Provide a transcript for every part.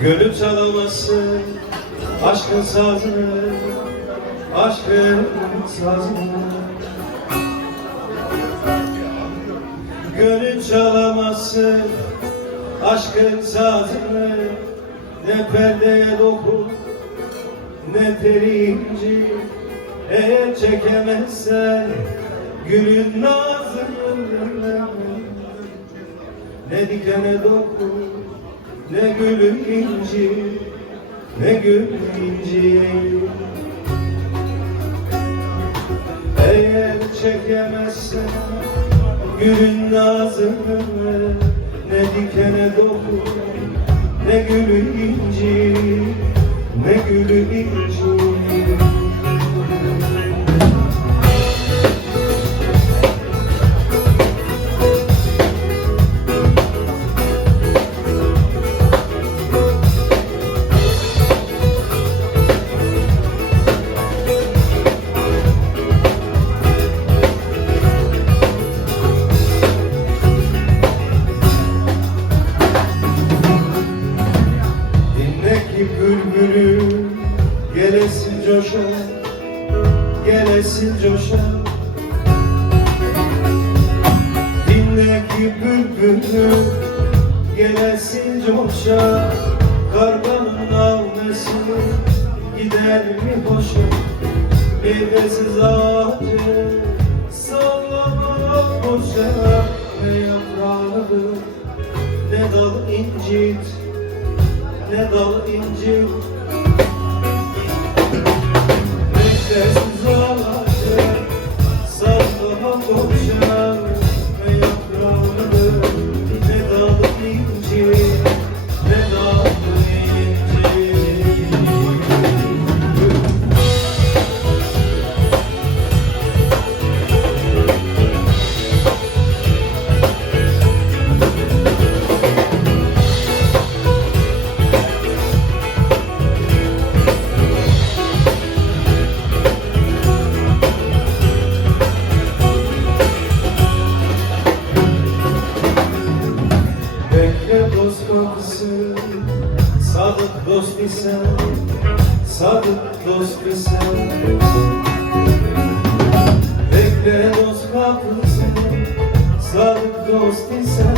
Gönül çalamazsın aşkın sazını, aşkın sazını. Gönül çalamazsın aşkın sazını, ne perdeye dokun ne terinci. Eğer çekemezsen gülün nazını, ne dikene dokun ne gülün inci, ne gül inci. Eğer çekemezsen gülün nazını, ne dikene dokun ne gülün inci, ne gülün inci. Bülbülü gelesin coşa, gelesin coşa. Dinle ki bülbülü gelesin coşa. Karganın nağmesi gider mi boşa? Meyvesiz ağacı sallama boşa. Ne yaprağıdır ne dal incit, ne dal incir. Meyvesiz ağacı sallama boşa. Ne yaprağıdır ne dal incir, ne dal incir. Sadık dost isen, sadık dost isen. Bekle dost kapısın, sadık dost isen.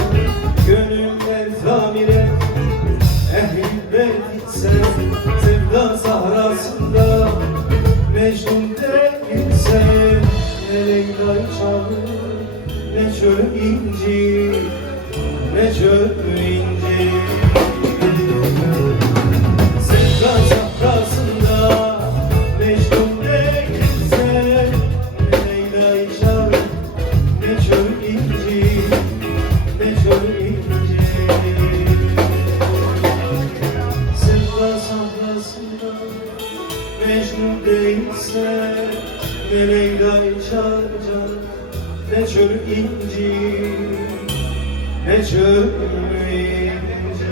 Gönüller tamir et, ehl-i beyt gitsen. Sevda sahrasında Mecnun değilsen. Ne Leyla'yı çalır, ne çöl inci, ne çöl inci. Sevda sahrasında Mecnun değilsen. Ne Leyla'yı çal, ne çöl inci, ne çöl inci. Sevda sahrasında Mecnun değilsen. Ne Leyla'yı çal, ne çöl inci, ne çöl inci.